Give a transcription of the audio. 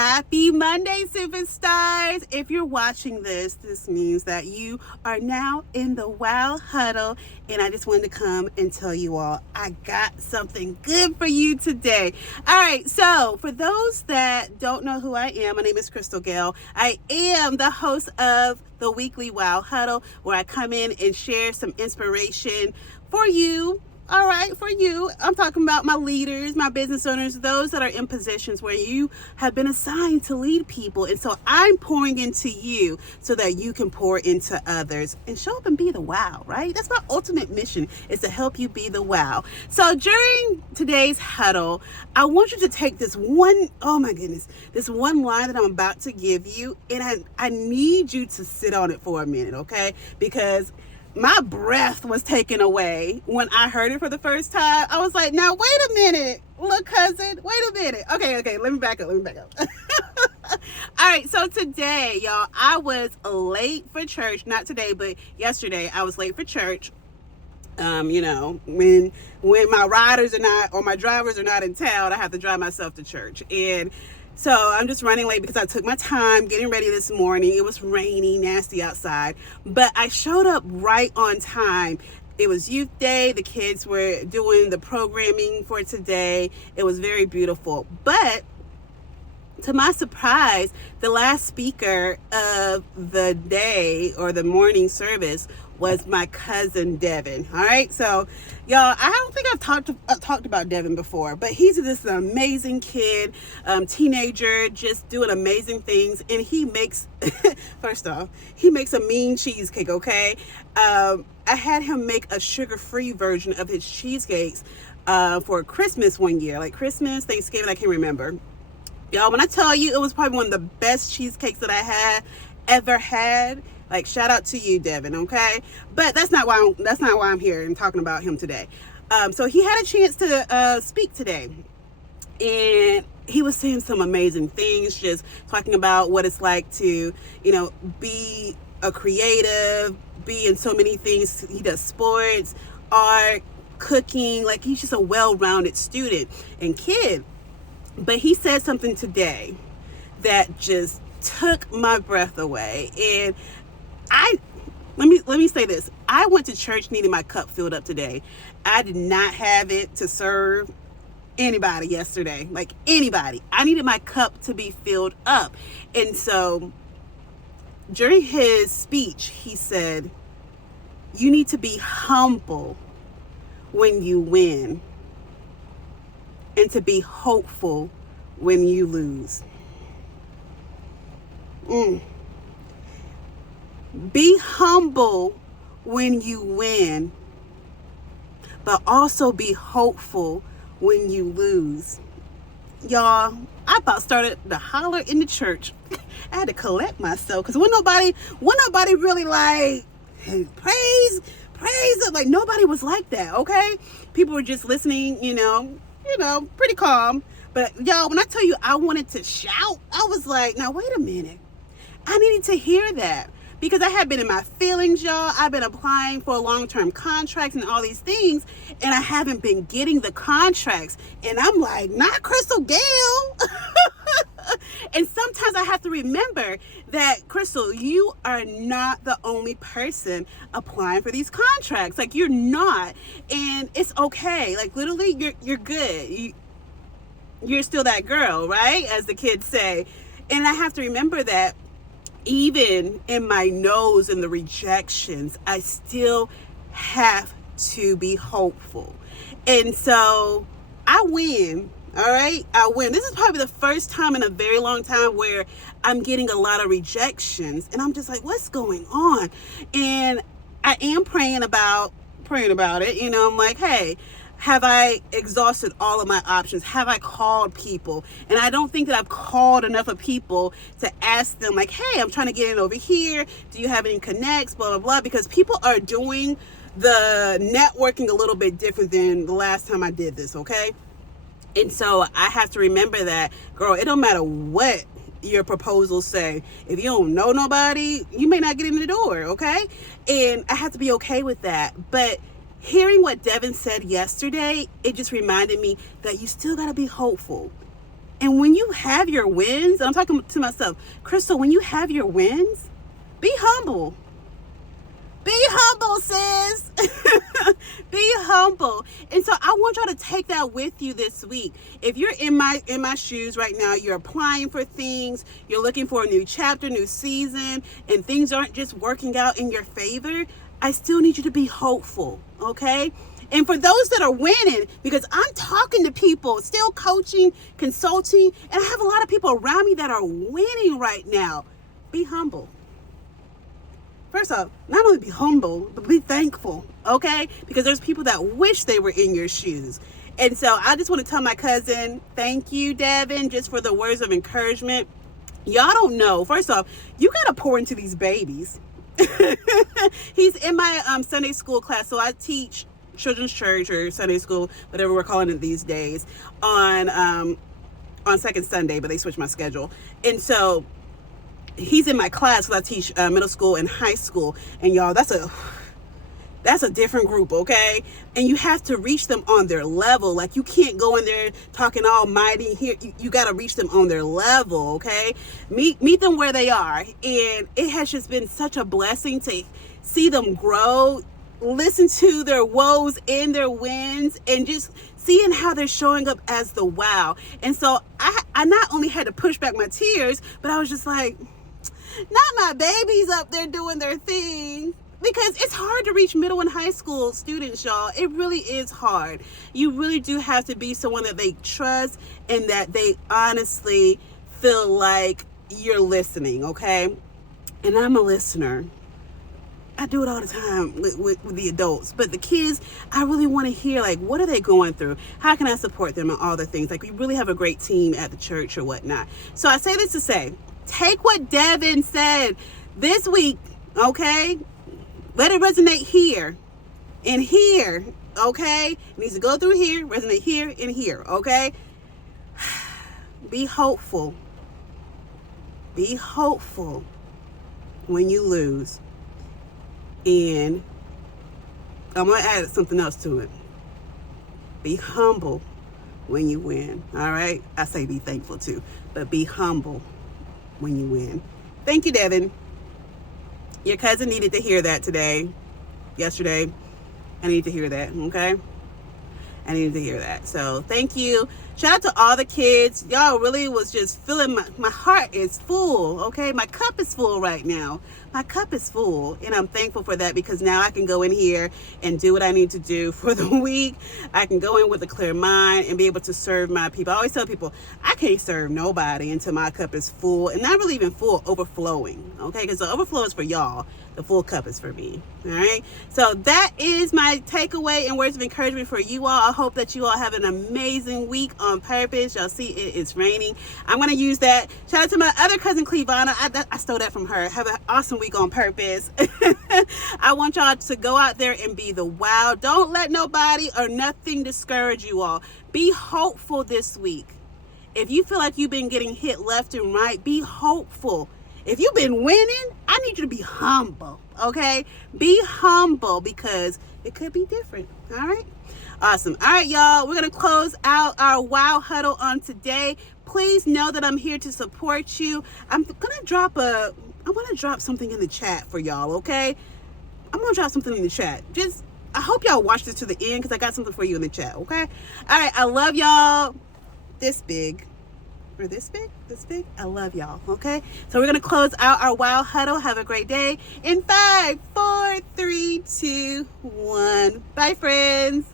Happy Monday, superstars. If you're watching this means that you are now in the WOW Huddle, and I just wanted to come and tell you all I got something good for you today. All right, so for those that don't know who I am, my name is Crystal Gail. I am the host of the weekly WOW Huddle, where I come in and share some inspiration for you. All right, for you, I'm talking about my leaders, my business owners, those that are in positions where you have been assigned to lead people. And so I'm pouring into you so that you can pour into others and show up and be the wow, right? That's my ultimate mission, is to help you be the wow. So during today's huddle, I want you to take this one line that I'm about to give you, and I need you to sit on it for a minute, okay? Because my breath was taken away when I heard it for the first time. I was like, now, wait a minute, look, cousin, wait a minute. Okay, let me back up. All right, so today, y'all, I was late for church. Not today, but yesterday, I was late for church. When my riders are not, or my drivers are not in town, I have to drive myself to church. And so I'm just running late because I took my time getting ready this morning. It was rainy, nasty outside, but I showed up right on time. It was youth day. The kids were doing the programming for today. It was very beautiful. But to my surprise, the last speaker of the day or the morning service was my cousin Devin. All right, so y'all, I don't think I've talked about Devin before, but he's this amazing kid, teenager, just doing amazing things. And he makes, first off, he makes a mean cheesecake. Okay, I had him make a sugar-free version of his cheesecakes for Christmas one year, like Christmas, Thanksgiving, I can't remember. Y'all, when I tell you, it was probably one of the best cheesecakes that I had ever had. Like, shout out to you, Devin, okay? But that's not why I'm here and talking about him today. So he had a chance to speak today, and he was saying some amazing things, just talking about what it's like to, be a creative, be in so many things. He does sports, art, cooking. Like, he's just a well-rounded student and kid. But he said something today that just took my breath away. And let me say this. I went to church needing my cup filled up today. I did not have it to serve anybody yesterday. Like, anybody. I needed my cup to be filled up. And so during his speech, he said, you need to be humble when you win, and to be hopeful when you lose. Be humble when you win, but also be hopeful when you lose. Y'all, I about started to holler in the church. I had to collect myself, because when nobody really like, hey, praise it. Like, nobody was like that, okay? People were just listening, pretty calm. But y'all, when I tell you I wanted to shout, I was like, now wait a minute. I needed to hear that, because I had been in my feelings, y'all. I've been applying for long-term contracts and all these things, and I haven't been getting the contracts. And I'm like, not Crystal Gail. And sometimes I have to remember that, Crystal, you are not the only person applying for these contracts. Like, you're not, and it's okay. Like, literally, you're good. You're still that girl, right? As the kids say. And I have to remember that even in my no's and the rejections, I still have to be hopeful. And so I win. All right, I win. This is probably the first time in a very long time where I'm getting a lot of rejections, and I'm just like, what's going on? And I am praying about it. I'm like, hey, have I exhausted all of my options? Have I called people? And I don't think that I've called enough of people to ask them, like, hey, I'm trying to get in over here. Do you have any connects? Blah, blah, blah. Because people are doing the networking a little bit different than the last time I did this, okay? And so I have to remember that, girl, it don't matter what your proposals say. If you don't know nobody, you may not get in the door, okay? And I have to be okay with that. But hearing what Devin said yesterday, it just reminded me that you still got to be hopeful. And when you have your wins, I'm talking to myself, Crystal, when you have your wins, be humble. Be humble, sis. Be humble. And so I want y'all to take that with you this week. If you're in my shoes right now, you're applying for things, you're looking for a new chapter, new season, and things aren't just working out in your favor, I still need you to be hopeful, okay? And for those that are winning, because I'm talking to people, still coaching, consulting, and I have a lot of people around me that are winning right now. Be humble. First off, not only be humble, but be thankful, okay? Because there's people that wish they were in your shoes. And so I just want to tell my cousin, thank you, Devin, just for the words of encouragement. Y'all don't know. First off, you got to pour into these babies. He's in my Sunday school class, so I teach children's church or Sunday school, whatever we're calling it these days, on second Sunday, but they switched my schedule. And so he's in my class because I teach middle school and high school, and y'all, that's a different group, okay? And you have to reach them on their level. Like, you can't go in there talking almighty here. You got to reach them on their level, okay? Meet them where they are. And it has just been such a blessing to see them grow, listen to their woes and their wins, and just seeing how they're showing up as the wow. And so I not only had to push back my tears, but I was just like, not my babies up there doing their thing. Because it's hard to reach middle and high school students, y'all. It really is hard. You really do have to be someone that they trust and that they honestly feel like you're listening, okay? And I'm a listener. I do it all the time with the adults. But the kids, I really want to hear, like, what are they going through? How can I support them and all the things? Like, we really have a great team at the church or whatnot. So I say this to say, take what Devin said this week, okay? Let it resonate here and here, okay? It needs to go through here, resonate here and here, okay? Be hopeful. Be hopeful when you lose. And I'm going to add something else to it. Be humble when you win, all right? I say be thankful too, but be humble when you win. Thank you, Devin. Your cousin needed to hear that yesterday. I need to hear that, okay? I needed to hear that. So thank you. Shout out to all the kids. Y'all really was just feeling my heart is full, okay? My cup is full right now. My cup is full, and I'm thankful for that because now I can go in here and do what I need to do for the week. I can go in with a clear mind and be able to serve my people. I always tell people, I can't serve nobody until my cup is full, and not really even full, overflowing, okay? Because the overflow is for y'all. The full cup is for me, all right? So that is my takeaway and words of encouragement for you all. I hope that you all have an amazing week on purpose. Y'all see it is raining. I'm going to use that. Shout out to my other cousin, Clevana. I stole that from her. Have an awesome week on purpose. I want y'all to go out there and be the wow. Don't let nobody or nothing discourage you all. Be hopeful this week. If you feel like you've been getting hit left and right, be hopeful. If you've been winning, I need you to be humble, okay? Be humble because it could be different, all right? Awesome. All right, y'all, we're going to close out our WOW Huddle on today. Please know that I'm here to support you. I want to drop something in the chat for y'all, okay? I'm going to drop something in the chat. I hope y'all watch this to the end because I got something for you in the chat, okay? All right, I love y'all this big. Or this big. I love y'all, okay? So we're going to close out our WOW Huddle. Have a great day. In 5, 4, 3, 2, 1. Bye, friends.